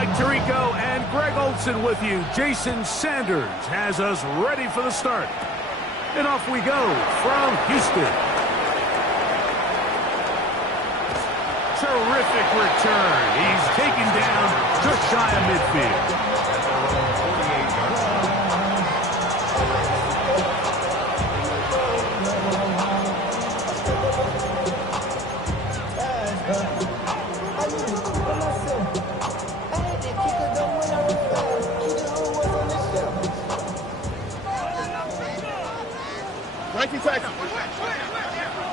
Mike Tirico and Greg Olson with you. Jason Sanders has us ready for the start. And off we go from Houston. Terrific return. He's taken down just shy of midfield.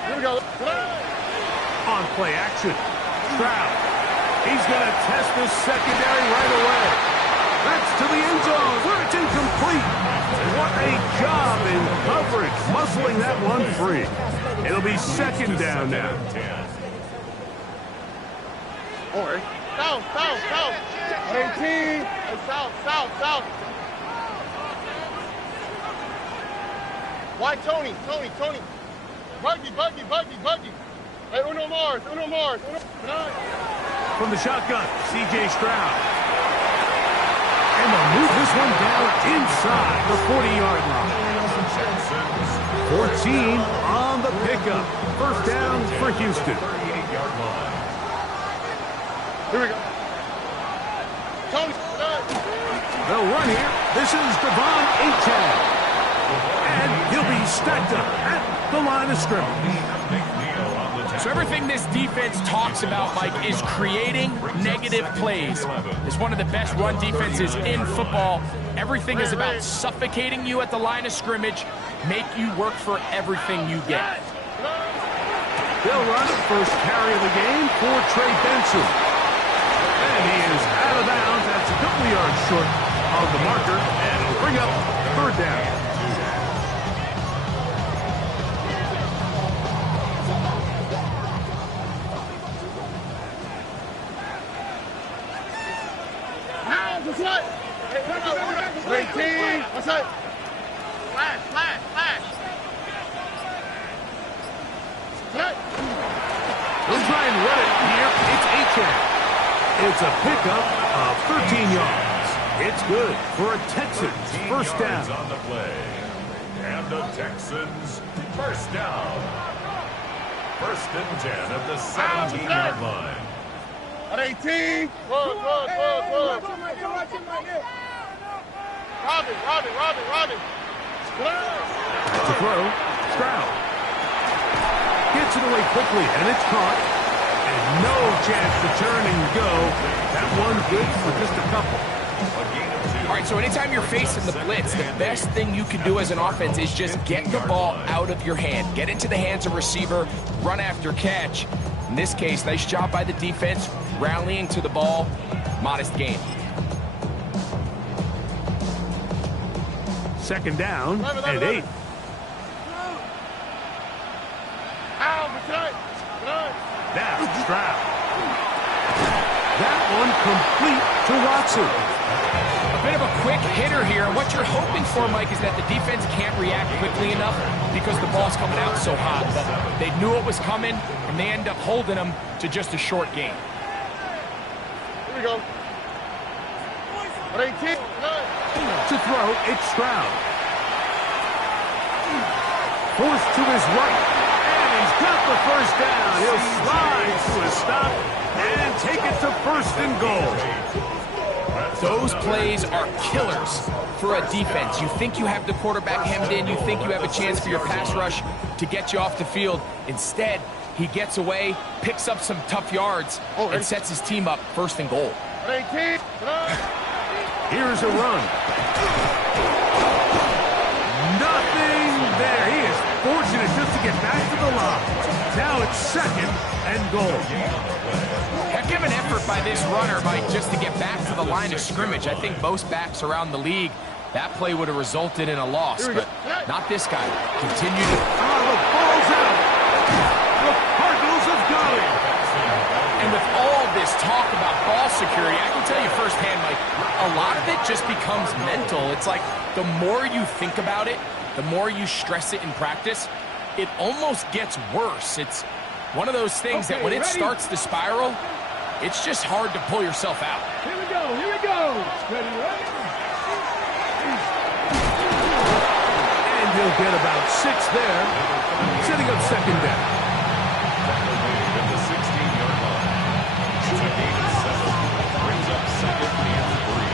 Here we go. On play action. Stroud. He's going to test this secondary right away. That's to the end zone where it's incomplete. What a job in coverage, muscling that one free. It'll be second down now. Or south. 18. South. Why Tony? Buggy. Hey, Uno Mars. From the shotgun, C.J. Stroud. And they'll move this one down inside the 40-yard line. 14 on the pickup. First down for Houston. Here we go. Tony. They'll run here. This is Devon Achane. And he'll be stacked up at the line of scrimmage. So everything this defense talks about, Mike, is creating negative plays. It's one of the best run defenses in football. Everything is about suffocating you at the line of scrimmage, make you work for everything you get. They'll run first carry of the game for Trey Benson. And he is out of bounds. That's a couple yards short of the marker. And it'll bring up third down. What's that? Flash. We'll try and run it here. It's Achane. It's a pickup of 13 yards. It's good for a Texans first down. On the play. And the Texans first down. First and 10 at the 17-yard line. At 18. Run. Robin. To throw, Stroud. Gets it away quickly, and it's caught. And no chance to turn and go. That one good for just a couple. All right, so anytime you're facing the blitz, the best thing you can do as an offense is just get the ball out of your hand. Get into the hands of receiver, run after catch. In this case, nice job by the defense, rallying to the ball. Modest gain. Second down and 8. Now Stroud. That one complete to Watson. A bit of a quick hitter here. And what you're hoping for, Mike, is that the defense can't react quickly enough because the ball's coming out so hot. But they knew it was coming, and they end up holding them to just a short gain. Here we go. 18. To throw, it's Stroud. Forced to his right. And he's got the first down. He'll slide to a stop and take it to first and goal. Those plays are killers for a defense. You think you have the quarterback hemmed in. You think you have a chance for your pass rush to get you off the field. Instead, he gets away, picks up some tough yards, and sets his team up first and goal. 18. Here's a run. Nothing there. He is fortunate just to get back to the line. Now it's second and goal. Heck of an effort by this runner, Mike, just to get back to the line of scrimmage. I think most backs around the league, that play would have resulted in a loss, but not this guy. Continue to... the ball's out. The Cardinals have got it. And with all this talk about ball security, I can tell you firsthand, Mike, a lot of it just becomes mental. It's like the more you think about it, the more you stress it in practice, it almost gets worse. It's one of those things that when it starts to spiral, It's just hard to pull yourself out. Here we go, here we go. Ready, ready. And he'll get about 6 there, setting up second down. At the 16-yard line. It's a gain of 7. Brings up second and 3.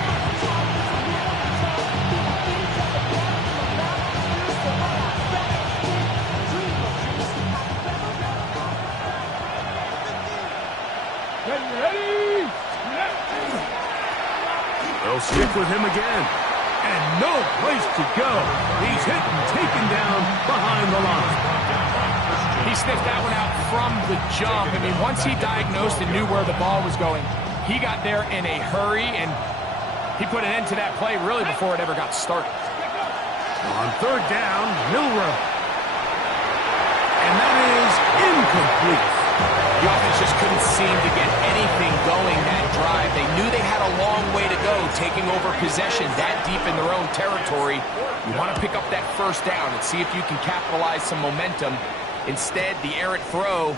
Ready? They'll stick with him again. And no place to go. He's hit and taken down behind the line. He sniffed that one out from the jump. I mean, once he diagnosed and knew where the ball was going, he got there in a hurry, and he put an end to that play really before it ever got started. On third down, Milrow. And that is incomplete. The offense just couldn't seem to get anything going that drive. They knew they had a long way to go, taking over possession that deep in their own territory. You want to pick up that first down and see if you can capitalize some momentum. Instead, the errant throw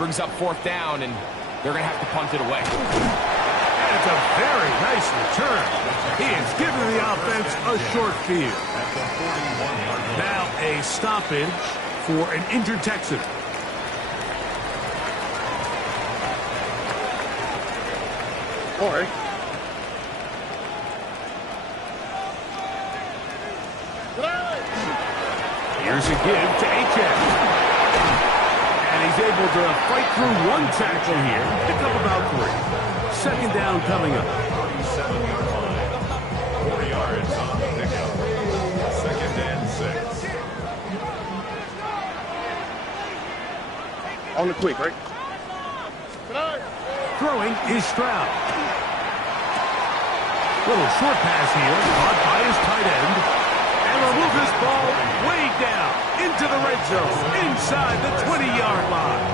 brings up fourth down, and they're going to have to punt it away. And it's a very nice return. He has given the offense a short field. Now a stoppage for an injured Texan. All right. Here's a give to H.S. And he's able to fight through one tackle here. Pick up about 3. Second down coming up. 37-yard line. 4 yards on the pickup. Second and 6. On the quick, right? Throwing is Stroud. Little short pass here, caught by his tight end. And will move this ball way down into the red zone, inside the 20-yard line.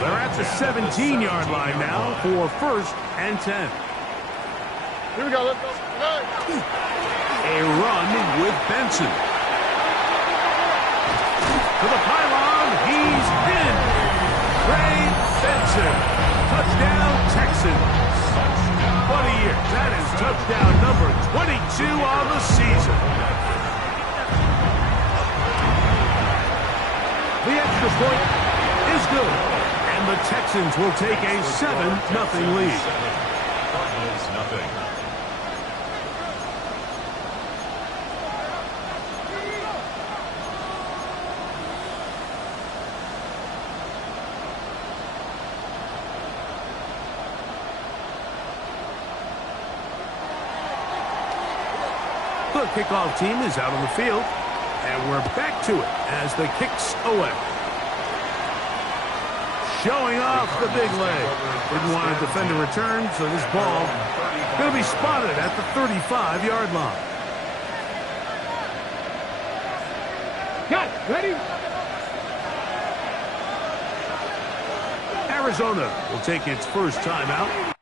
They're at the 17-yard line now for first and 10. Here we go, let's go. A run with Benson. To the pylon, he's in. Ray Benson. Touchdown, Texans. What a year. That is touchdown number 22 on the season. The extra point is good. And the Texans will take a 7-0 lead. Cardinals nothing. The kickoff team is out on the field, and we're back to it as the kicks away. Showing off the big leg. Didn't want to defend a return, so this ball going to be spotted at the 35-yard line. Got it. Ready? Arizona will take its first timeout.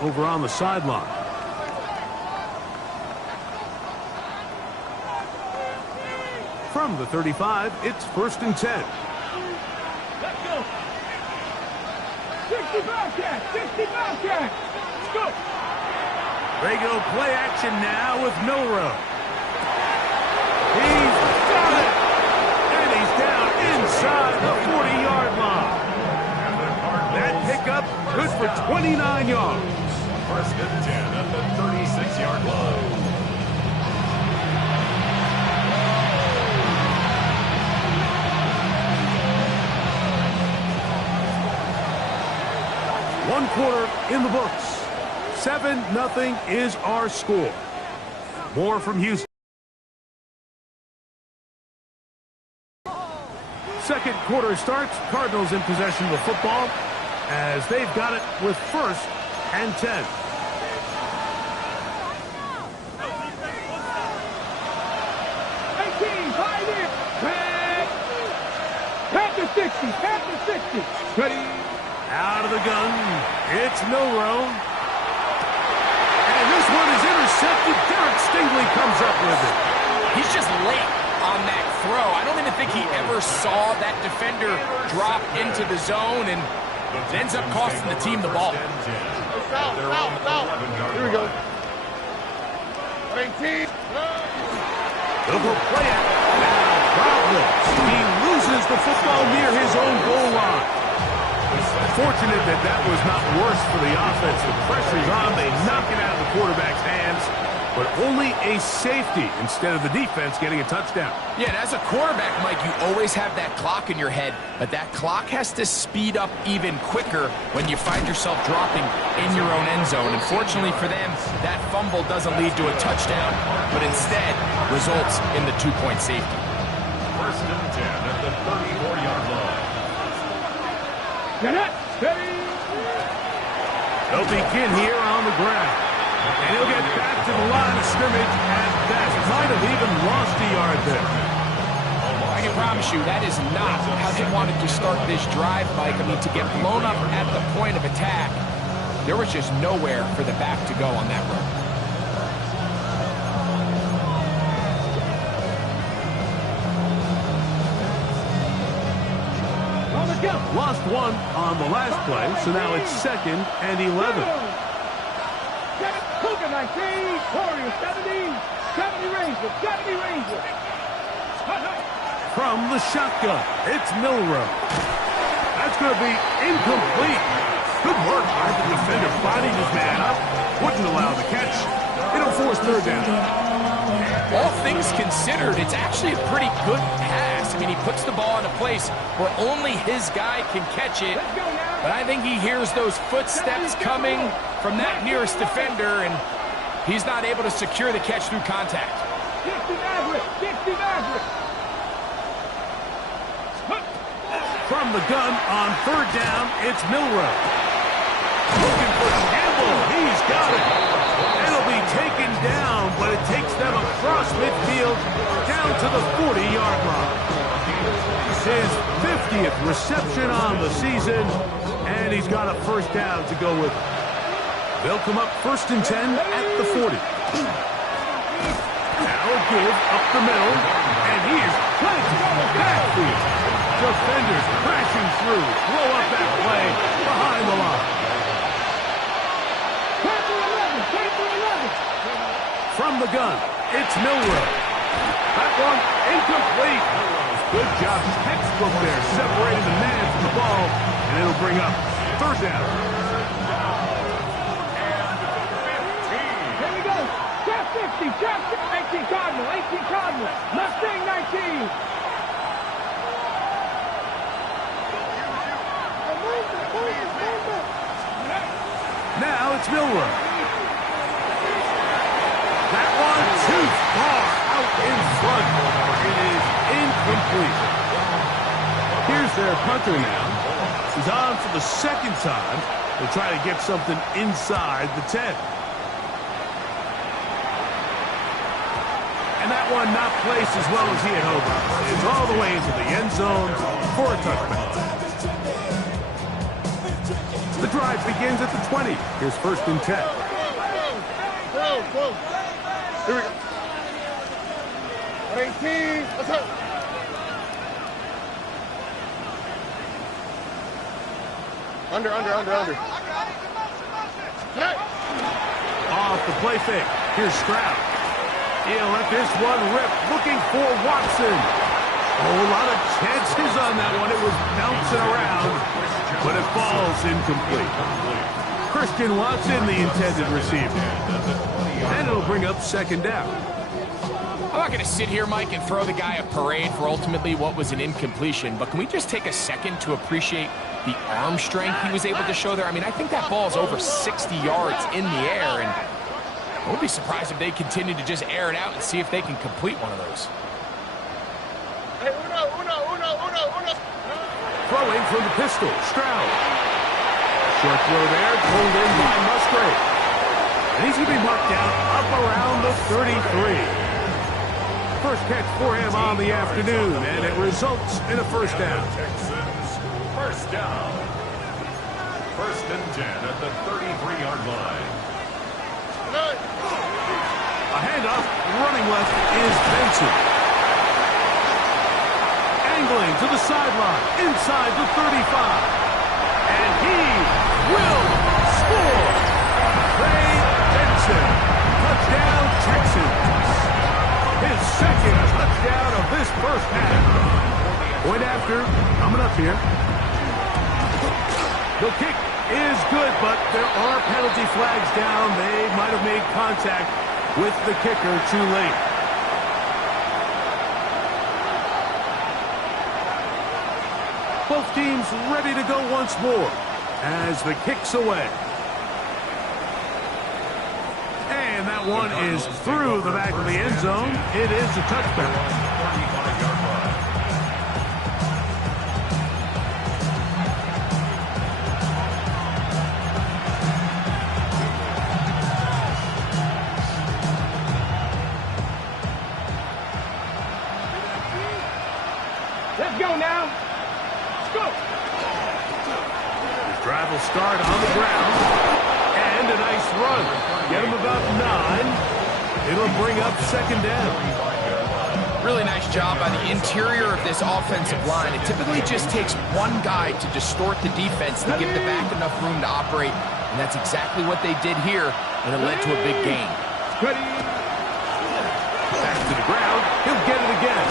Over on the sideline. From the 35, it's first and 10. Let's go. 60 Bobcat, 60 Bobcat. Let's go. They go play action now with Milrow. He's got it. And he's down inside the 40-yard line. That pickup good for 29 yards. First and 10 at the 36-yard line. One quarter in the books. 7-0 is our score. More from Houston. Second quarter starts. Cardinals in possession of the football as they've got it with 1st and 10. Panther 60, Panther 60. Ready. Out of the gun. It's Milrow. And this one is intercepted. Derek Stingley comes up with it. He's just late on that throw. I don't even think he ever saw that defender drop into the zone, and it ends up costing the team the ball. Here we go. 18. They'll go play it. Now problems. He loses the football near his own goal line. Fortunate that that was not worse for the offense. The pressure's on. They knock it out of the quarterback's hands, but only a safety instead of the defense getting a touchdown. Yeah, and as a quarterback, Mike, you always have that clock in your head, but that clock has to speed up even quicker when you find yourself dropping in your own end zone. And fortunately for them, that fumble doesn't lead to a touchdown, but instead results in the 2-point safety. 1st and 10 at the 34-yard line. Get it. Ready. They'll begin here on the ground. And he'll get back to the line of scrimmage, and that might have even lost a yard there. I can promise you that is not how they wanted to start this drive, Mike. I mean, to get blown up at the point of attack, there was just nowhere for the back to go on that run. Lost one on the last play, so now it's 2nd and 11. Cougar 19, Warrior 70, 70 Rangers, 70 Rangers. From the shotgun, it's Milrow. That's going to be incomplete. Good work by the defender, bodied his man up, wouldn't allow the catch. It'll force 3rd down. All things considered, it's actually a pretty good pass. I mean, he puts the ball in a place where only his guy can catch it. But I think he hears those footsteps coming from that nearest defender, and he's not able to secure the catch through contact. 60 Maverick, 60 Maverick. From the gun on 3rd down, it's Milrow. Looking for Campbell. He's got it. It'll be taken down, but it takes them across midfield down to the 40-yard line. His 50th reception on the season, and he's got a 1st down to go with it. They'll come up 1st and 10 at the 40. Now a give up the middle, and he is planted in the backfield. Defenders crashing through, blow up that play behind the line. From the gun, it's Milrow. That one incomplete. Good job, textbook there, separating the man from the ball, and it'll bring up 3rd down. Here we go. Trap 50, trap 18 Cardinal, 18 Cardinal. Mustang 19. Now it's Milrow. That one too far out in front. It is incomplete. Here's their punter now. He's on for the 2nd time. They'll try to get something inside the 10. And that one not placed as well as he had hoped. It's all the way into the end zone for a touchdown. The drive begins at the 20. Here's 1st and 10. Go. Here we go. 18. Let's go. Under. Off the play fake. Here's Stroud. He'll let this one rip. Looking for Watson. Oh, a lot of chances on that one. It was bouncing around, but it falls incomplete. Christian Watson, the intended receiver. And it'll bring up 2nd down. I'm not going to sit here, Mike, and throw the guy a parade for ultimately what was an incompletion, but can we just take a second to appreciate the arm strength he was able to show there? I mean, I think that ball is over 60 yards in the air, and I won't be surprised if they continue to just air it out and see if they can complete one of those. Throwing from the pistol, Stroud. Short throw there, pulled in by Musgrave. And he's going to be marked down up around the 33. First catch for him on the afternoon, and it results in a first down. Texans, first down. First and 10 at the 33-yard line. A handoff, running left is Benson. Angling to the sideline, inside the 35. And he will score. Trey Benson, touchdown Texans. His second touchdown of this first half. Point after, coming up here. The kick is good, but there are penalty flags down. They might have made contact with the kicker too late. Both teams ready to go once more as the kick's away. And that one is through the back of the end zone. It is a touchback. Let's go now. Let's go. His drive will start on the ground. And a nice run. Get him about 9. It'll bring up second down. Really nice job by the interior of this offensive line. It typically just takes one guy to distort the defense to give the back enough room to operate, and that's exactly what they did here, and it led to a big gain. Ready. Back to the ground. He'll get it again.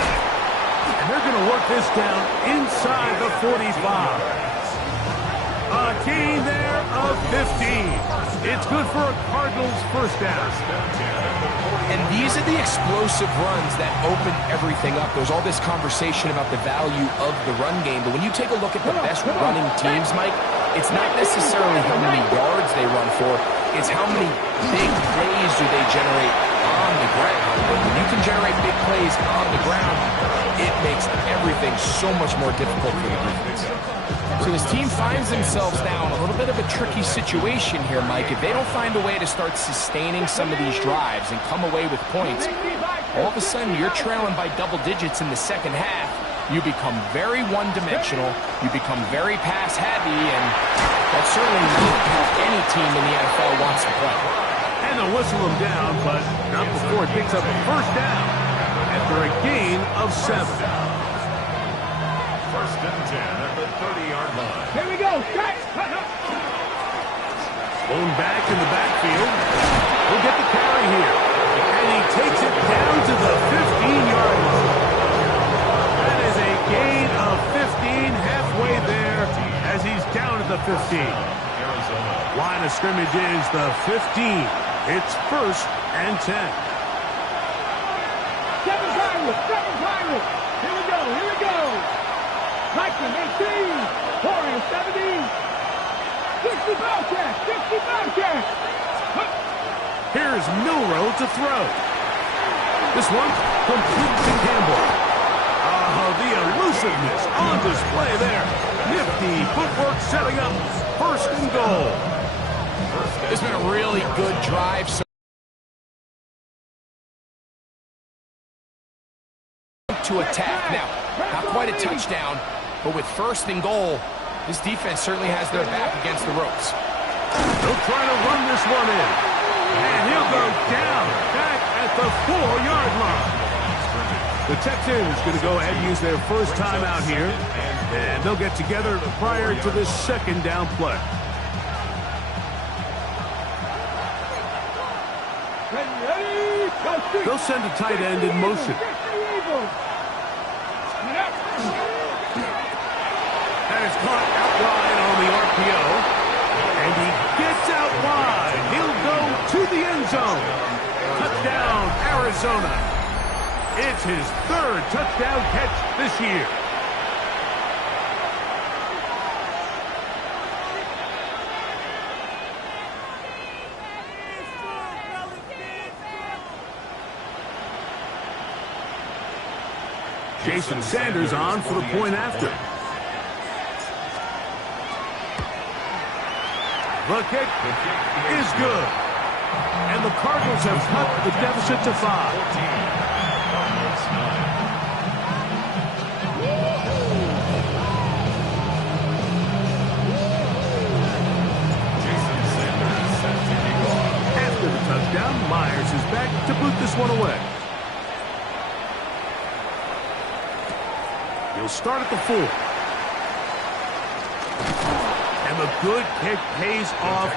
And they're going to work this down inside the 45. A gain there of 15. It's good for a Cardinals first down. And these are the explosive runs that open everything up. There's all this conversation about the value of the run game, but when you take a look at the best running teams, Mike, it's not necessarily how many yards they run for, it's how many big plays do they generate on the ground. And when you can generate big plays on the ground, it makes everything so much more difficult for the defense. So this team finds themselves now in a little bit of a tricky situation here, Mike. If they don't find a way to start sustaining some of these drives and come away with points, all of a sudden you're trailing by double digits in the second half. You become very one-dimensional, you become very pass-heavy, and that's certainly not how any team in the NFL wants to play. And they'll whistle him down, but not before it picks up a first down after a gain of 7. First and 10 at the 30-yard line. Here we go. Stretch. Blown back in the backfield. He'll get the carry here. And he takes it down to the 15-yard line. That is a gain of 15 halfway there as he's down at the 15. Line of scrimmage is the 15. It's first and 10. 7 Pirates. Here we go. Tyson, 18. Torrey, 17. 65 check. Here's Milrow to throw. This one complete to Campbell. The elusiveness on display there. Nifty footwork setting up first and goal. It's been a really good drive to attack. Now, not quite a touchdown, but with first and goal, this defense certainly has their back against the ropes. They'll try to run this one in. And he'll go down back at the 4-yard line. The Texans going to go ahead and use their first timeout here. And they'll get together prior to this second down play. They'll send a tight end in motion. That is caught out wide on the RPO. And he gets out wide. He'll go to the end zone. Touchdown, Arizona. It's his third touchdown catch this year. Jason Sanders on for the point after. The kick is good. And the Cardinals have cut the deficit to 5. After the touchdown, Myers is back to boot this one away. He'll start at the 4. And the good kick pays off.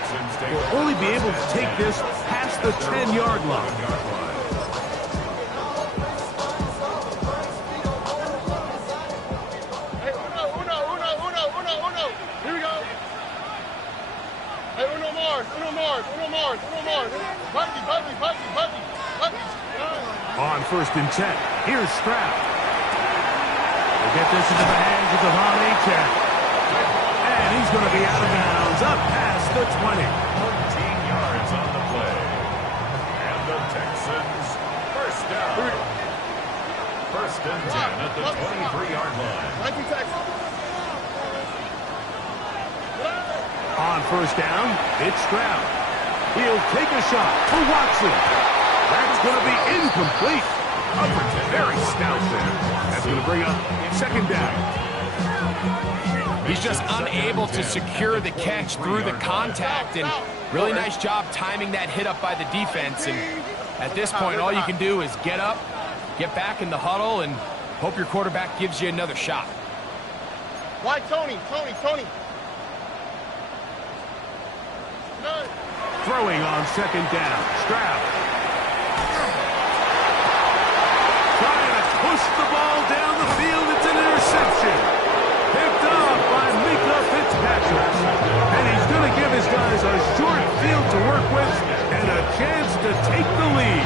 We'll only be able to take this past the 10-yard line. Hey, uno. Here we go. Hey, uno Mars. Bucky. On 1st and 10, here's Stroud. They get this into the hands of Devon Achane. And he's going to be out of bounds, up past the 20. 14 yards on the play. And the Texans, first down. 1st and 10 at the 23-yard line. 19 Texans. On 1st down, it's Stroud. He'll take a shot to Watson. That's going to be incomplete. Very stout there. That's going to bring up 2nd down. He's just unable to secure the catch through the contact, and really nice job timing that hit up by the defense. And at this point, all you can do is get up, get back in the huddle, and hope your quarterback gives you another shot. Why Tony? Throwing on 2nd down, Stroud. Trying to push the ball down the field. It's an interception. Picked up by Mika Fitzpatrick. And he's going to give his guys a short field to work with and a chance to take the lead.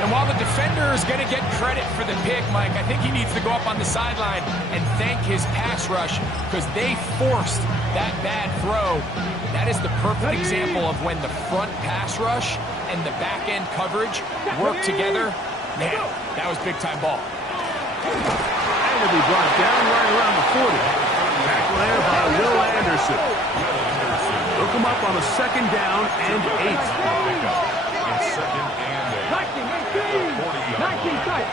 And while the defender is going to get credit for the pick, Mike, I think he needs to go up on the sideline and thank his pass rush because they forced that bad throw. That is the perfect example of when the front pass rush and the back-end coverage work together. Man, that was big-time ball. And to be brought down right around the 40. Tackle there by Will Anderson. Look him up on a 2nd down and 8. It's 2nd and 8. 19 sight.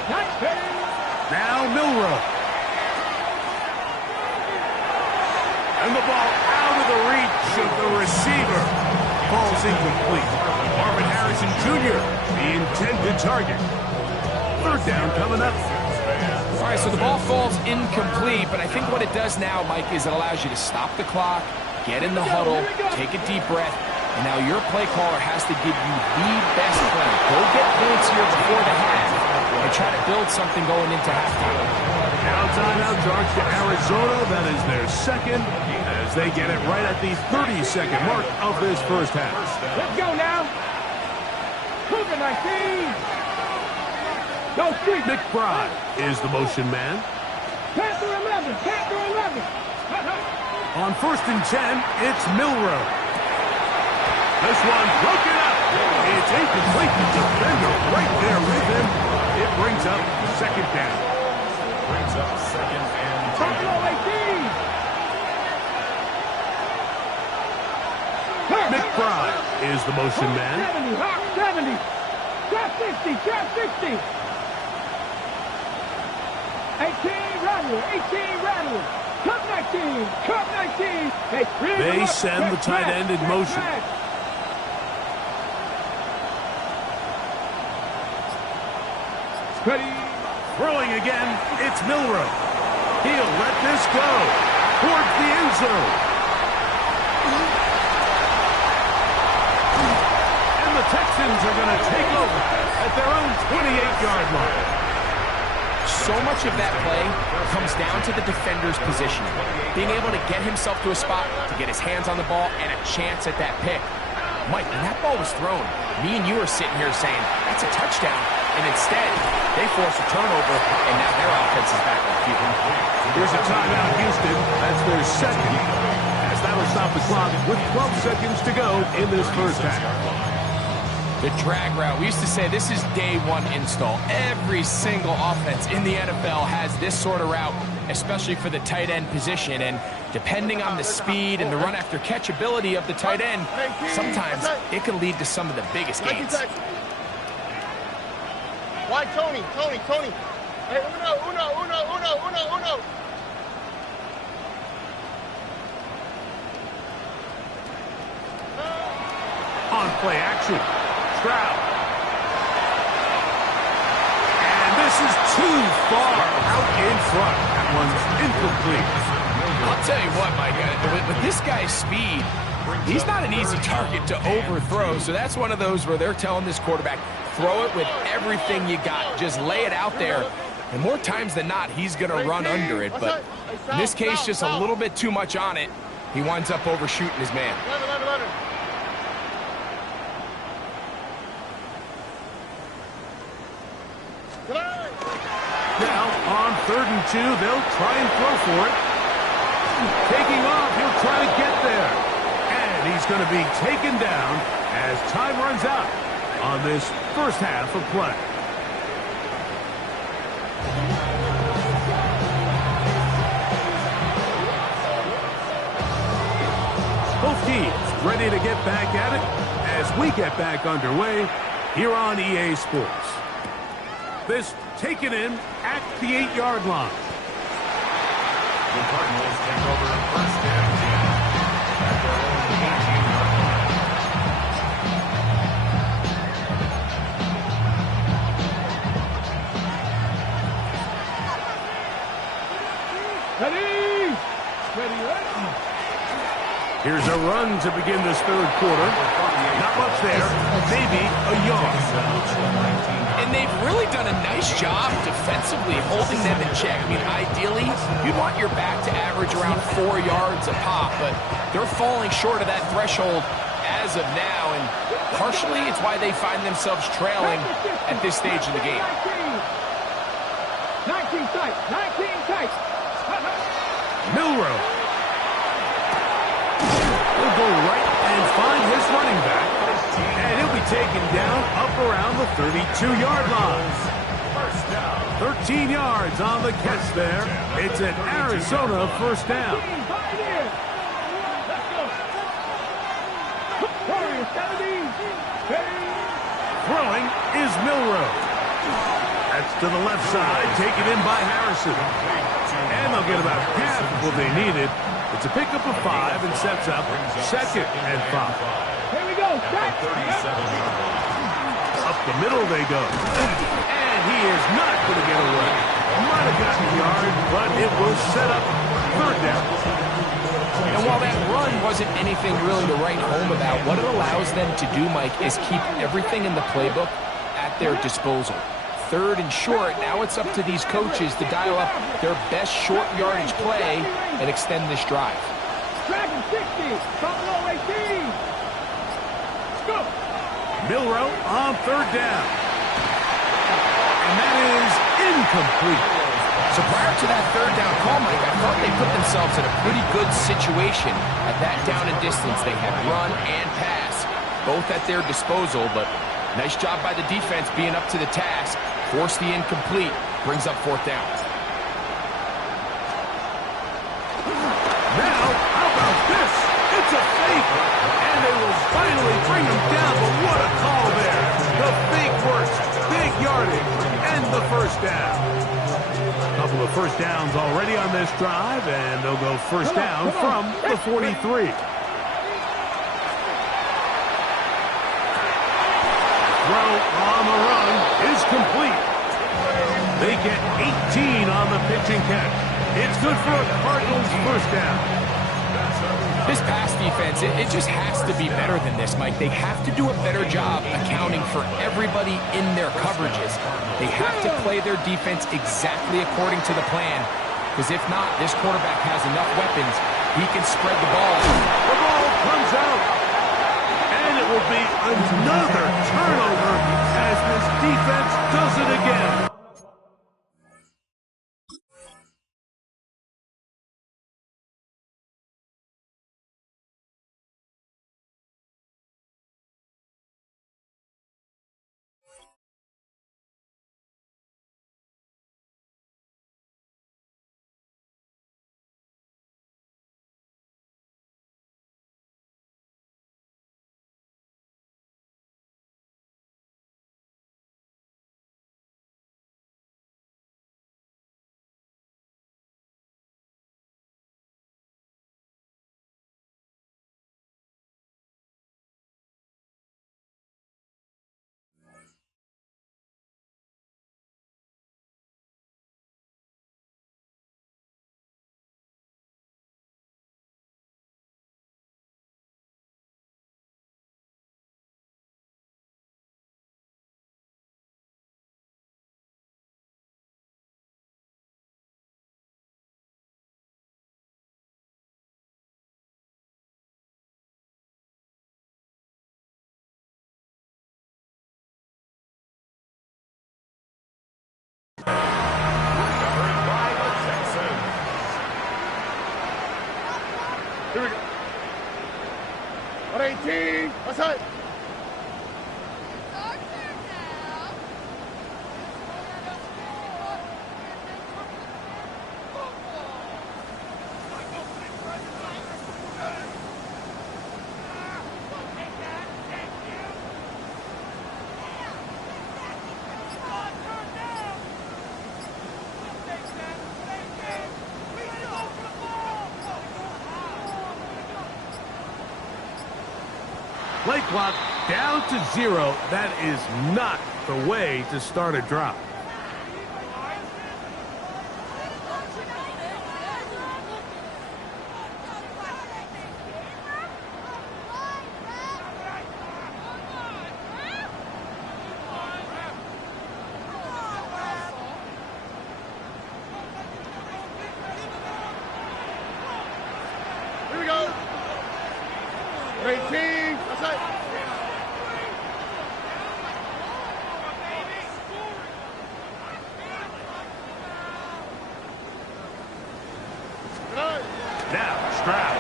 Now Milroe. And the ball out of the reach of the receiver. Ball's incomplete. Marvin Harrison Jr., the intended target. 3rd down coming up. All right, so the ball falls incomplete, but I think what it does now, Mike, is it allows you to stop the clock, get in the huddle, take a deep breath, and now your play caller has to give you the best play. Go get points here before the half and try to build something going into halftime. Now timeout charge to Arizona. That is their 2nd as they get it right at the 30-second mark of this 1st half. Let's go now. Cougar 19. No street. McBride is the motion man. Panther 11. On 1st and 10, it's Milroe. This one broken up. It's incomplete. The defender right there with him. It brings up 2nd down. Brings up 2nd and 10. Buffalo 18. McBride is the motion man. 70. Trap 60. 18 Rattler. Cup 19. Hey, They send the tight end in motion. Ready. Throwing again, it's Milroe. He'll let this go towards the end zone. And the Texans are going to take over at their own 28-yard line. So much of that play comes down to the defender's positioning. Being able to get himself to a spot, to get his hands on the ball, and a chance at that pick. Mike, when that ball was thrown, me and you were sitting here saying, that's a touchdown. and instead, they force a turnover, and now their offense is back on field. Here's a timeout, Houston. That's their second. As that'll stop the clock with 12 seconds to go in this first half. The drag route. We used to say this is day one install. Every single offense in the NFL has this sort of route, especially for the tight end position. And depending on the speed and the run after catch ability of the tight end, sometimes it can lead to some of the biggest gains. Why Tony? Hey, uno. On play action. Stroud. And this is too far out in front. That one's incomplete. I'll tell you what, Mike, with this guy's speed, he's not an easy target to overthrow. So that's one of those where they're telling this quarterback, throw it with everything you got. Just lay it out there. And more times than not, he's going to run under it. But in this case, just a little bit too much on it. He winds up overshooting his man. Now, on 3rd and 2, they'll try and throw for it. Taking off, he'll try to get there. And he's going to be taken down as time runs out on this first half of play. Both teams ready to get back at it as we get back underway here on EA Sports. This taken in at the 8-yard line. The Cardinals take over first and 10 at their own 18-yard line. Ready. Here's a run to begin this third quarter. Not much there. Maybe a yard. And they've really done a nice job defensively holding them in check. I mean, ideally, you'd want your back to average around 4 yards a pop, but they're falling short of that threshold as of now, and partially it's why they find themselves trailing at this stage of the game. 19 tight. Milrow. He'll go right and find his running back, and he'll be taken down up around the 32-yard line. 13 yards on the catch there. It's an Arizona first down. Throwing is Milrow. That's to the left side, taken in by Harrison. And they'll get about half of what they needed. It's a pickup of 5 and sets up 2nd and 5. Here we go. Up the middle they go. And he is not going to get away. Might have gotten a yard, but it will set up 3rd down. And while that run wasn't anything really to write home about, what it allows them to do, Mike, is keep everything in the playbook at their disposal. 3rd and short, now it's up to these coaches to dial up their best short yardage play and extend this drive. Dragon 60, Buffalo 18. Go. Milrow on 3rd down. And that is incomplete. So prior to that 3rd down call, Mike, I thought they put themselves in a pretty good situation at that down and distance. They had run and pass, both at their disposal, but nice job by the defense being up to the task. Force the incomplete, brings up 4th down. Now, how about this? It's a fake. And they will finally bring him down, but what a call there. The fake works, big yardage, and the first down. A couple of first downs already on this drive, and they'll go first down from the 43. Throw on the run is complete. They get 18 on the pitch and catch. It's good for a Cardinals first down. This pass defense, it just has to be better than this, Mike. They have to do a better job accounting for everybody in their coverages. They have to play their defense exactly according to the plan, because if not, this quarterback has enough weapons. He can spread the ball. The ball comes out. And it will be another turnover as as this defense does it again. Here we go. 118. What's that? Play clock down to 0. That is not the way to start a drive. Here we go. 118. What's that? Now, Stroud.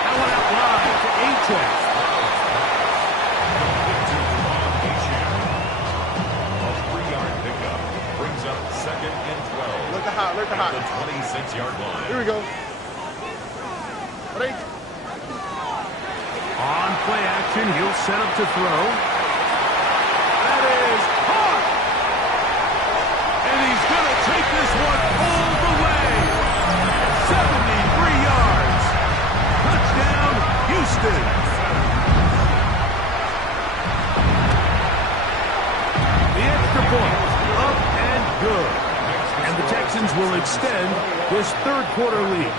That one out wide to Achane. A 3-yard pickup brings up 2nd and 12. Look at hot. Look at hot. The 26-yard line. Here we go. 118. On play action, he'll set up to throw. That is hard. And he's going to take this one all the way. 73 yards. Touchdown, Houston. The extra point, up and good. And the Texans will extend this third-quarter lead.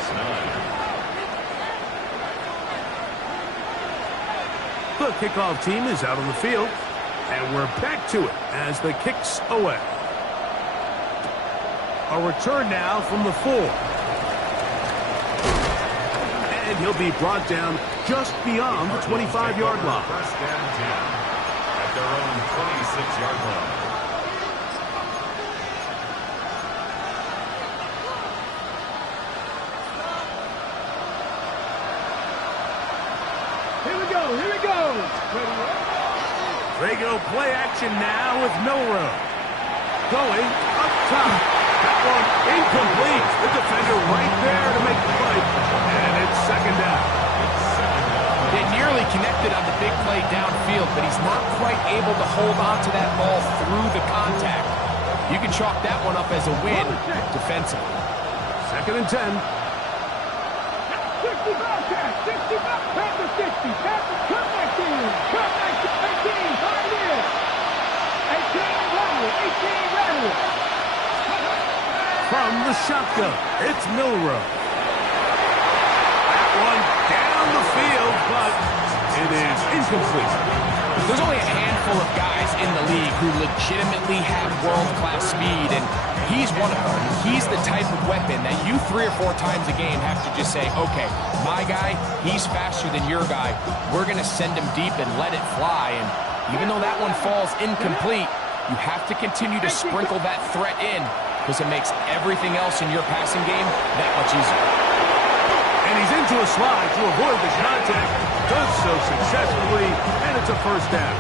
The kickoff team is out on the field, and we're back to it as the kick's away. A return now from the 4. And he'll be brought down just beyond the 25-yard line. 1st and 10 at their own 26-yard line. Here we go. Here we go. They go play action now with Milrow. Going up top. That one incomplete. The defender right there to make the play. And it's 2nd down. They nearly connected on the big play downfield, but he's not quite able to hold on to that ball through the contact. You can chalk that one up as a win defensively. 2nd and 10. 60 Bobcats. 60 Bobcats. 60. Cut 19. Cut 19. 18. 5 years. 18 Rattle. 18 Rattle. From the shotgun, it's Milrow. That one down the field, but it is incomplete. There's only a handful of guys in the league who legitimately have world-class speed, and he's one of them. He's the type of weapon that you 3 or 4 times a game have to just say, okay, my guy, he's faster than your guy. We're going to send him deep and let it fly, and Even though that one falls incomplete, you have to continue to sprinkle that threat in because it makes everything else in your passing game that much easier. And he's into a slide to avoid the contact. Does so successfully, and it's a first down.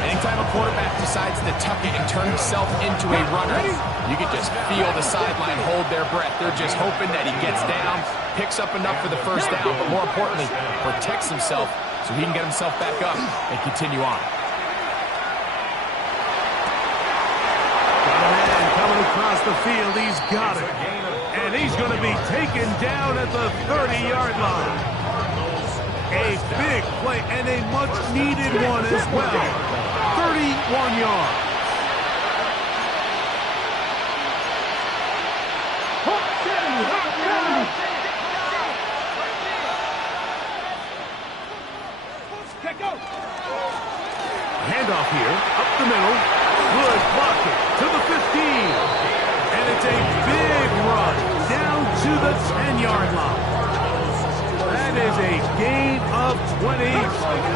Anytime a quarterback decides to tuck it and turn himself into a runner, you can just feel the sideline hold their breath. They're just hoping that he gets down, picks up enough for the first down, but more importantly, protects himself so he can get himself back up and continue on. Got a man coming across the field. He's got it. And he's going to be taken down at the 30-yard line. A big play and a much-needed one as well. 31 yards. Handoff here, up the middle. Good blocking to the 15. And it's a big run down to the 10-yard line. That is a gain of 20.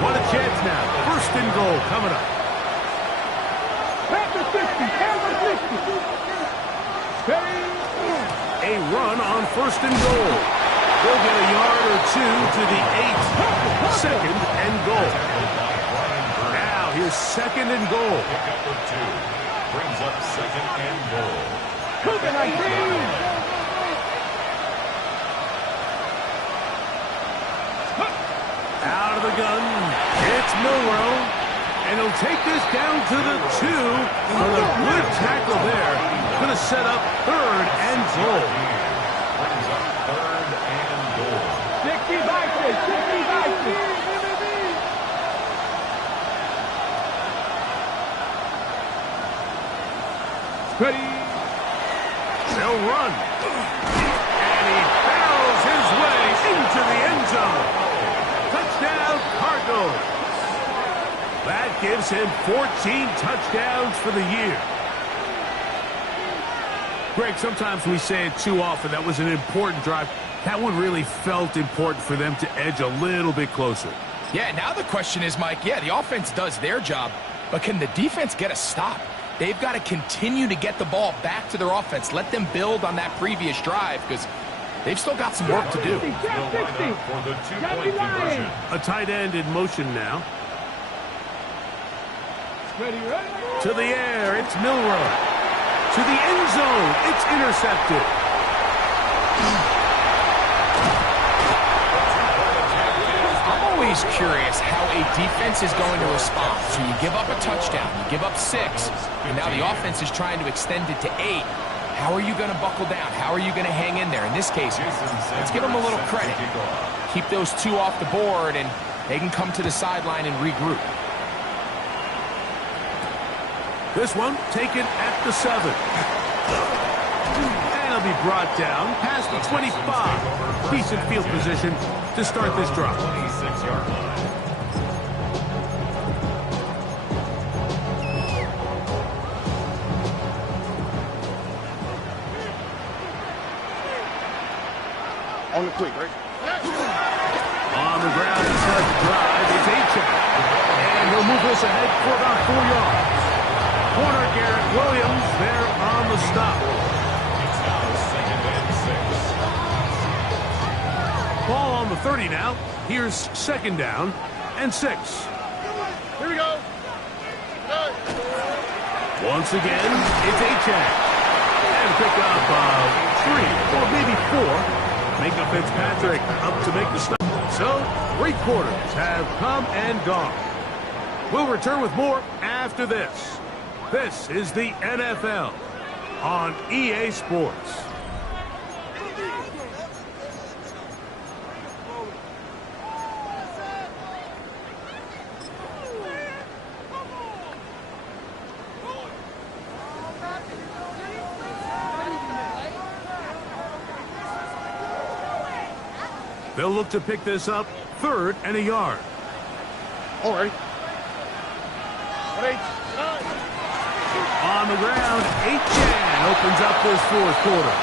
What a chance now. First and goal coming up. A run on first and goal. They'll get a yard or two to the 8. Second and goal. Now here's second and goal. Number 2 brings up second and goal. Out of the gun, it's Milroe, and he'll take this down to the 2 with a good tackle there. Going to set up third and goal. Brings up third and goal. 60-60. Ready. They'll run. And he barrels his way into the end zone. Touchdown, Cardinals. That gives him 14 touchdowns for the year. Greg, sometimes we say it too often. That was an important drive. That one really felt important for them to edge a little bit closer. Yeah, now the question is, Mike, yeah, the offense does their job, but can the defense get a stop? They've got to continue to get the ball back to their offense. Let them build on that previous drive because they've still got some work to do. For the 2-point conversion. A tight end in motion now. To the air, it's Milroe. To the end zone, it's intercepted. I'm always curious how a defense is going to respond. So you give up a touchdown, you give up 6, and now the offense is trying to extend it to 8. How are you going to buckle down? How are you going to hang in there? In this case, let's give them a little credit. Keep those 2 off the board, and they can come to the sideline and regroup. This one taken at the 7. And he'll be brought down past the 25. Decent field position to start this drive. 26-yard line. On the quick, right? On the ground to start the drive is Achane. And he'll move this ahead for about 4 yards. Corner Garrett Williams there on the stop. It's now second and 6. Ball on the 30 now. Here's second down and 6. Here we go. Once again, it's Achane. And pick up 3 or maybe 4. Micah Fitzpatrick up to make the stop. So, 3 quarters have come and gone. We'll return with more after this. This is the NFL on EA Sports. They'll look to pick this up 3rd and a yard. All right. On the ground, Achane opens up this 4th quarter.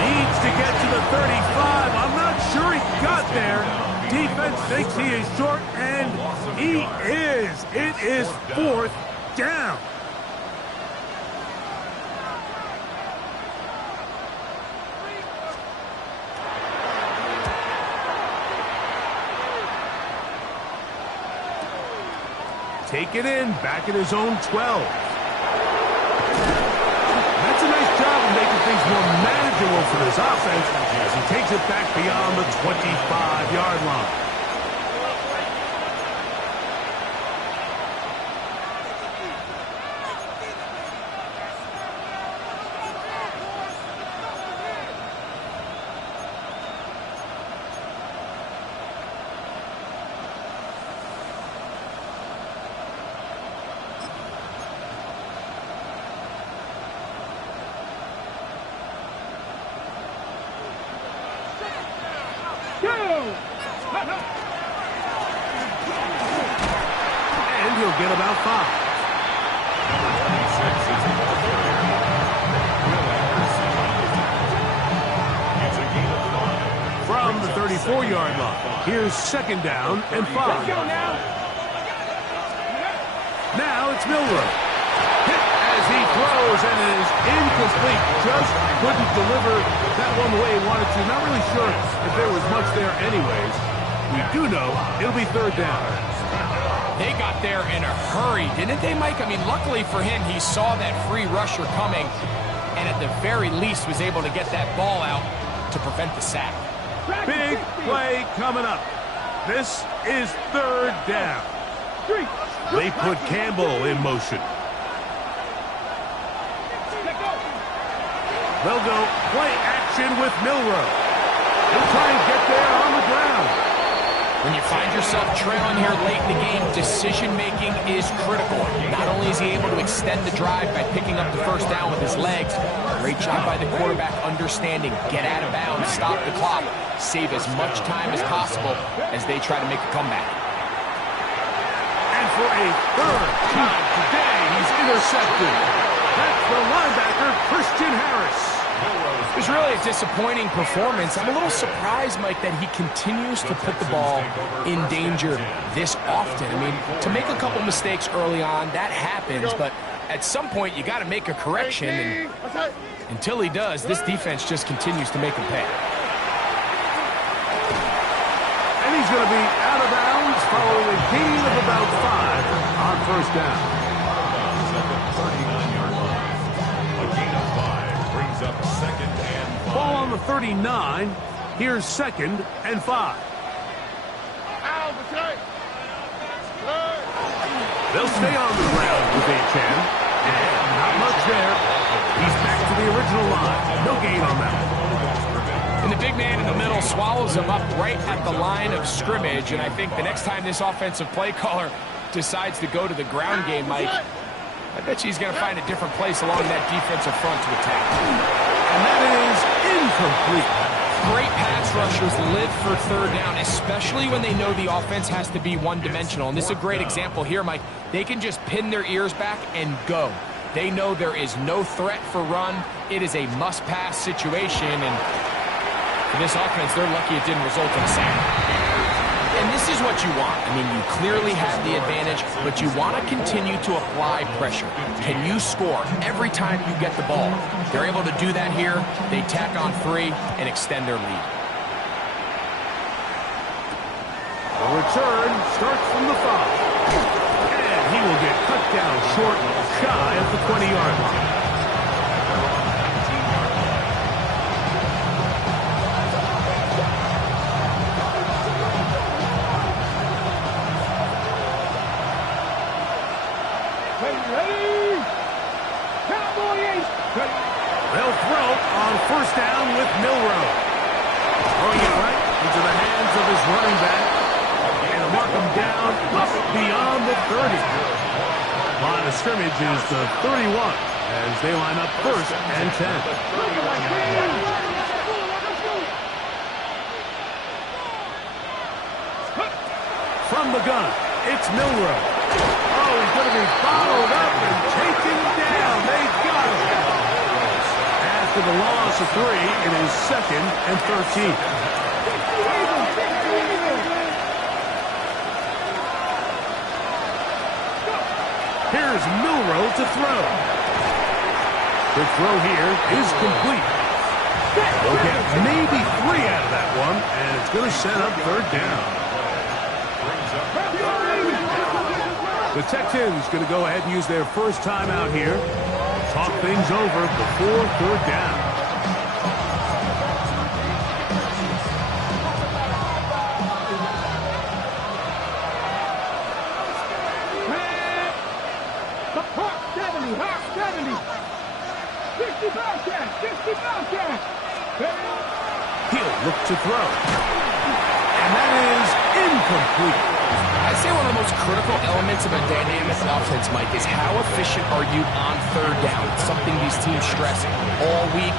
Needs to get to the 35. I'm not sure he got there. Deep defense thinks he is short, and he is. It is 4th down. Take it in, back at his own 12. That's a nice job of making things more manageable for this offense as he takes it back beyond the 25-yard line. And he'll get about 5. From the 34-yard line, here's 2nd down and 5. Now it's Milroe. Hit as he throws, and it is incomplete. Just couldn't deliver that one the way he wanted to. Not really sure if there was much there anyways. We do know it'll be 3rd down. They got there in a hurry, didn't they, Mike? I mean, luckily for him, he saw that free rusher coming, and at the very least was able to get that ball out to prevent the sack. Big play coming up. This is 3rd down. They put Campbell in motion. They'll go play action with Milroe. He'll try and get there on the ground. When you find yourself trailing here late in the game, decision-making is critical. Not only is he able to extend the drive by picking up the 1st down with his legs, great job by the quarterback understanding, get out of bounds, stop the clock, save as much time as possible as they try to make a comeback. And for a 3rd time today, he's intercepted. That's the linebacker, Christian Harris. It was really a disappointing performance. I'm a little surprised, Mike, that he continues to put the ball in danger this often. I mean, to make a couple mistakes early on, that happens, but at some point you got to make a correction, and until he does, this defense just continues to make him pay. And he's going to be out of bounds following a gain of about 5 on 1st down. Ball on the 39. Here's 2nd and 5. They'll stay on the ground with Achan. And not much there. He's back to the original line. No gain on that. And the big man in the middle swallows him up right at the line of scrimmage. And I think the next time this offensive play caller decides to go to the ground game, Mike, I bet you he's going to find a different place along that defensive front to attack. And that is incomplete. Great pass rushers live for 3rd down, especially when they know the offense has to be one-dimensional. And this is a great example here, Mike. They can just pin their ears back and go. They know there is no threat for run. It is a must-pass situation. And for this offense, they're lucky it didn't result in a sack. And this is what you want. I mean, you clearly have the advantage, but you want to continue to apply pressure. Can you score every time you get the ball? They're able to do that here. They tack on 3 and extend their lead. The return starts from the 5. And he will get cut down short, shy of the 20-yard line. They'll throw on 1st down with Milroe. Throwing it right into the hands of his running back. And to mark him down up beyond the 30. Line of scrimmage is the 31 as they line up 1st and 10. From the gun, it's Milroe. Oh, he's going to be followed up and taken down. They got him. After the loss of 3, it is 2nd and 13. Here's Milroe to throw. The throw here is complete. They'll get maybe 3 out of that one, and it's going to set up third down. The Texans going to go ahead and use their first timeout here. Talk things over before third down. Hawk 70, Hawk 70. 60 Bobcat, 60 Bobcat. He'll look to throw. And that is incomplete. I'd say one of the most critical elements of a dynamic offense, Mike, is how efficient are you on third down? It's something these teams stress all week.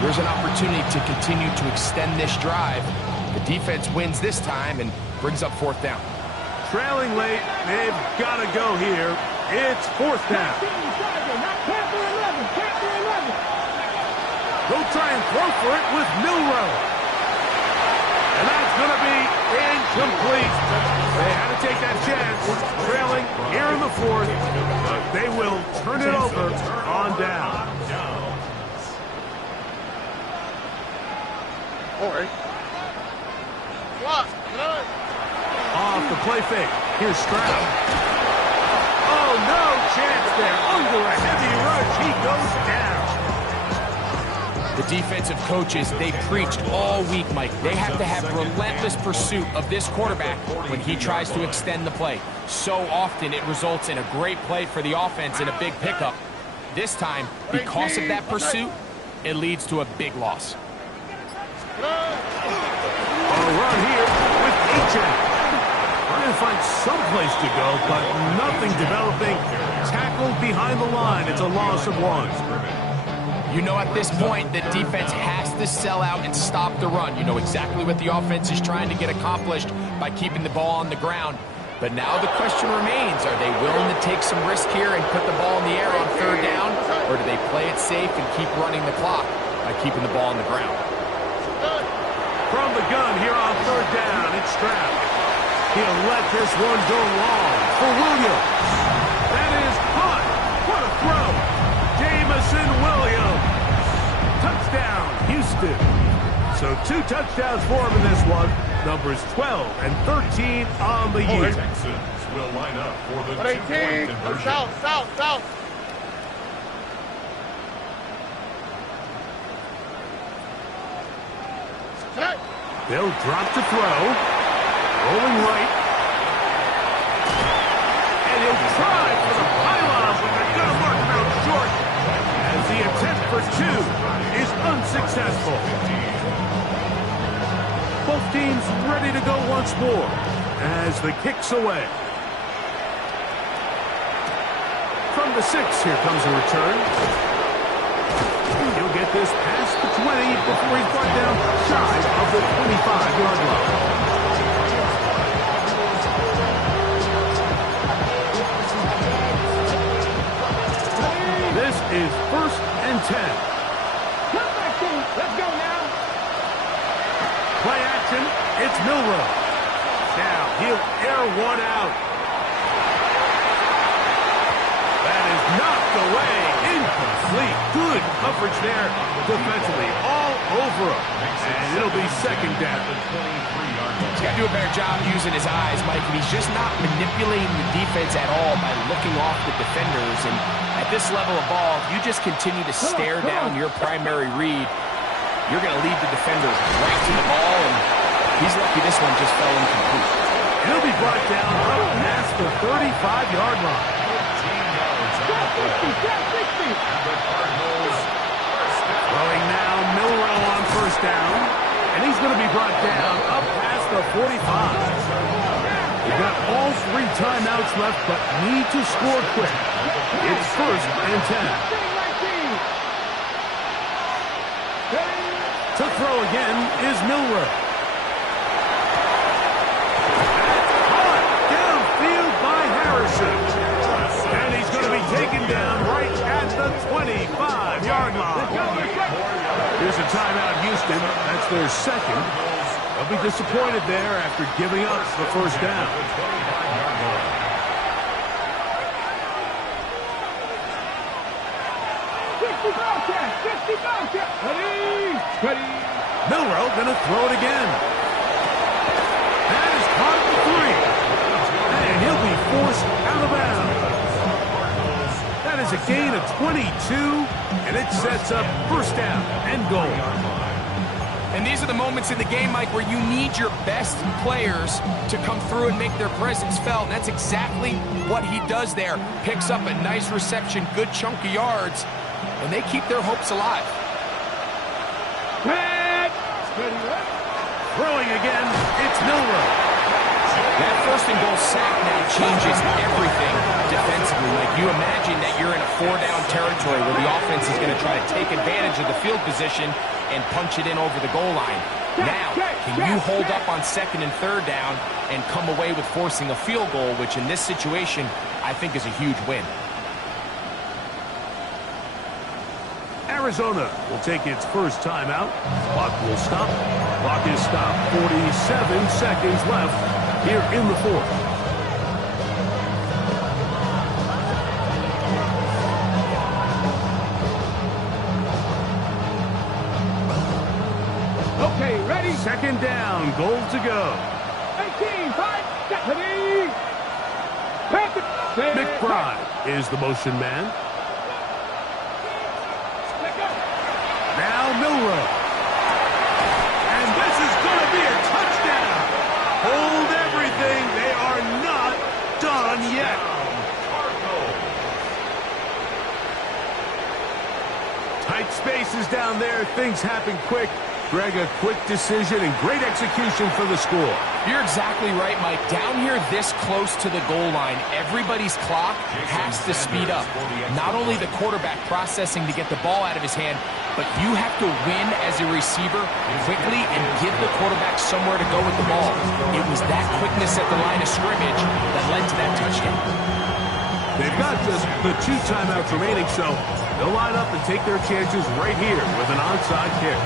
There's an opportunity to continue to extend this drive. The defense wins this time and brings up fourth down. Trailing late, they've got to go here. It's fourth down. They'll try and throw for it with Milroe. And that's going to be incomplete. They had to take that chance, trailing here in the fourth. But they will turn it over on down. Off the play fake. Here's Stroud. Oh, no chance there. Under a heavy rush, he goes down. The defensive coaches, they preached all week, Mike. They have to have relentless pursuit of this quarterback when he tries to extend the play. So often it results in a great play for the offense and a big pickup. This time, because of that pursuit, it leads to a big loss. A run here with H.M. Trying to find some place to go, but nothing developing. Tackled behind the line. It's a loss of 1. You know at this point the defense has to sell out and stop the run. You know exactly what the offense is trying to get accomplished by keeping the ball on the ground. But now the question remains, are they willing to take some risk here and put the ball in the air on third down? Or do they play it safe and keep running the clock by keeping the ball on the ground? From the gun here on third down, it's Stroud. He'll let this one go long for Williams. That is hot. What a throw. Jamison Williams. Touchdown, Houston. So 2 touchdowns for him in this one. Numbers 12 and 13 on the year. Texans will line up for the 18, two-point conversion. south. They'll drop to throw. Rolling right. And he'll try for the pylon, but they're going to mark him out short. As the attempt for 2 is unsuccessful. Both teams ready to go once more as the kick's away. From the 6, here comes a return. He'll get this past the 20 before he's brought down shy of the 25-yard line. This is 1st and 10. Let's go now. Play action, it's Milroe. Now he'll air one out. That is knocked away, incomplete. Good coverage there defensively, all over him. And it'll be 2nd down. He's got to do a better job using his eyes, Mike, and he's just not manipulating the defense at all by looking off the defenders. And at this level of ball, if you just continue to stare down your primary read, you're going to lead the defender right to the ball, and he's lucky this one just fell incomplete. He'll be brought down up past the 35-yard line. Throwing now, Milroe on 1st down, and he's going to be brought down up past the 45. They've got all 3 timeouts left, but need to score quick. It's 1st and 10. To throw again is Milroe. That's caught downfield by Harrison. And he's going to be taken down right at the 25-yard line. Here's a timeout, Houston. That's their 2nd. They'll be disappointed there after giving up the 1st down. Ready. Milroe gonna throw it again. That is caught at the 3. And he'll be forced out of bounds. That is a gain of 22, and it sets up first down and goal. And these are the moments in the game, Mike, where you need your best players to come through and make their presence felt. And that's exactly what he does there. Picks up a nice reception, good chunk of yards, and they keep their hopes alive. Throwing again, it's Milroe. That first and goal sack now changes everything defensively. Like, you imagine that you're in a 4-down territory where the offense is going to try to take advantage of the field position and punch it in over the goal line. Now, can you hold up on 2nd and 3rd down and come away with forcing a field goal, which in this situation I think is a huge win. Arizona will take its first timeout. Clock will stop. Clock is stopped. 47 seconds left here in the 4th. Okay, ready? 2nd down, goal to go. 18, 5, ready. McBride is the motion man. Now Milroe. And this is going to be a touchdown. Hold everything. They are not done yet. Tight spaces down there. Things happen quick. Greg, a quick decision and great execution for the score. You're exactly right, Mike. Down here this close to the goal line, everybody's clock has to speed up. Not only the quarterback processing to get the ball out of his hand, but you have to win as a receiver quickly and give the quarterback somewhere to go with the ball. It was that quickness at the line of scrimmage that led to that touchdown. They've got just the 2 timeouts remaining, so they'll line up and take their chances right here with an onside kick.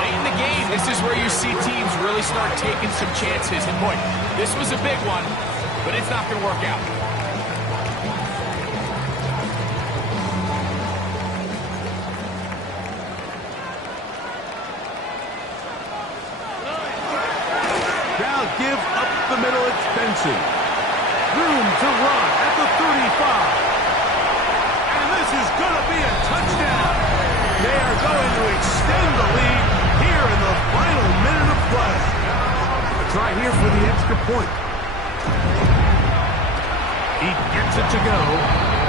Late in the game, this is where you see teams really start taking some chances. And boy, this was a big one, but it's not going to work out. Now give up the middle, it's Benson. Room to run at the 35. And this is going to be a touchdown. They are going to extend the lead here in the final minute of play. A try here for the extra point. He gets it to go,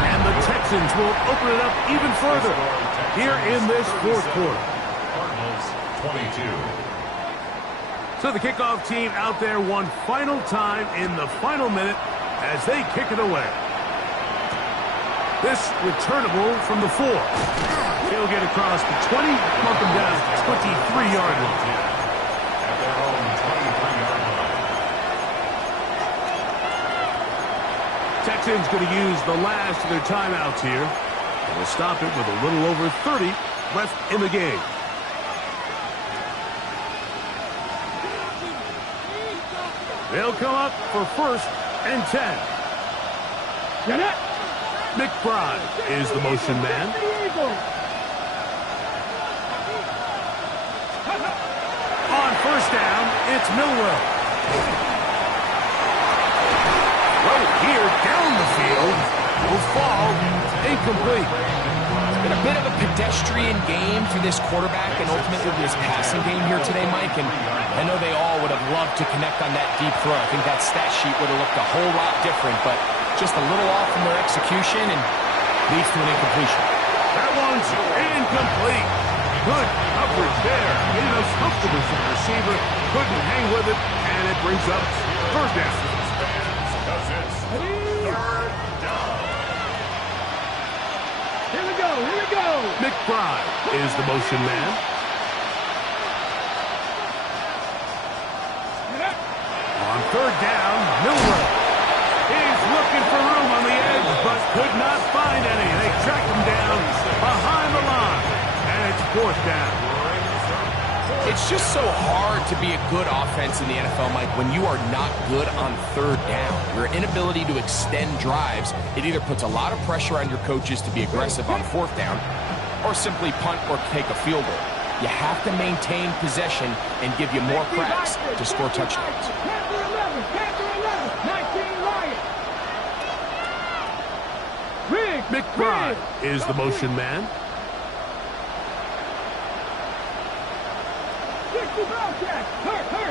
and the Texans will open it up even further here in this 4th quarter. Cardinals 22. So the kickoff team out there one final time in the final minute as they kick it away. This returnable from the 4. He'll get across the 20, mark him down to 23-yard line. At their own 23-yard line. Texans going to use the last of their timeouts here. And will stop it with a little over 30 left in the game. They'll come up for 1st and 10. Get it. McBride is the motion man. On 1st down, it's Milroe. Right here down the field will fall incomplete. It's been a bit of a pedestrian game for this quarterback and ultimately this passing game here today, Mike. And I know they all would have loved to connect on that deep throw. I think that stat sheet would have looked a whole lot different, but just a little off in their execution and leads to an incompletion. That one's incomplete. Good coverage there. In the comfortable for the receiver. Couldn't hang with it, and it brings up 1st down. Because it's 3rd down. Here we go. McBride is the motion man. On 3rd down, Milroe. He's looking for room on the edge, but could not find any. They track him down behind the line, and it's 4th down. It's just so hard to be a good offense in the NFL, Mike, when you are not good on third down. Your inability to extend drives, it either puts a lot of pressure on your coaches to be aggressive on fourth down or simply punt or take a field goal. You have to maintain possession and give you more cracks to score touchdowns. McBride is the motion man.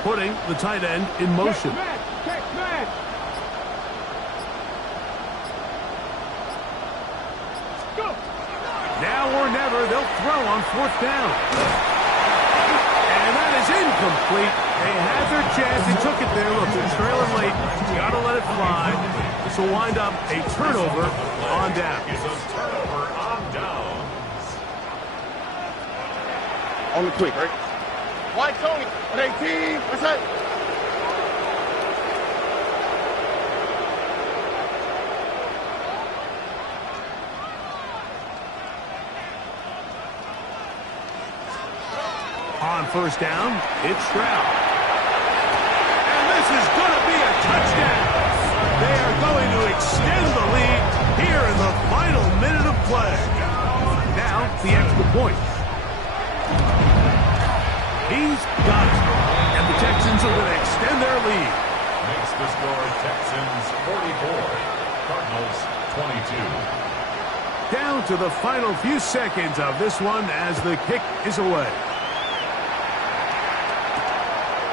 Putting the tight end in motion. Now or never, they'll throw on fourth down. And that is incomplete. They had their chance. They took it there. Look, they're trailing late. You got to let it fly. This will wind up a turnover on down. It's a turnover on downs. On the quick, right? White Tony, at 18. What's that? On first down, it's Stroud. And this is going to be a touchdown. They are going to extend the lead here in the final minute of play. Now, the extra point. He's got it. And the Texans are going to extend their lead. Makes the score Texans 44, Cardinals 22. Down to the final few seconds of this one as the kick is away.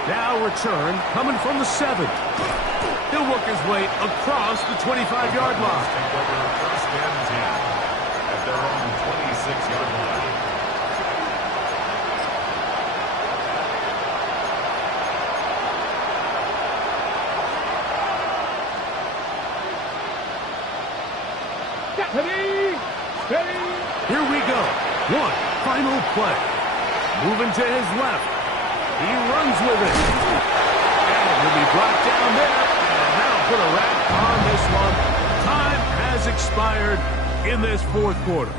Now return coming from the 7. He'll work his way across the 25-yard line. Take over first and 10 at their own 26-yard line. Here we go. One final play. Moving to his left. He runs with it. And he'll be brought down there. And that'll put a wrap on this one. Time has expired in this fourth quarter.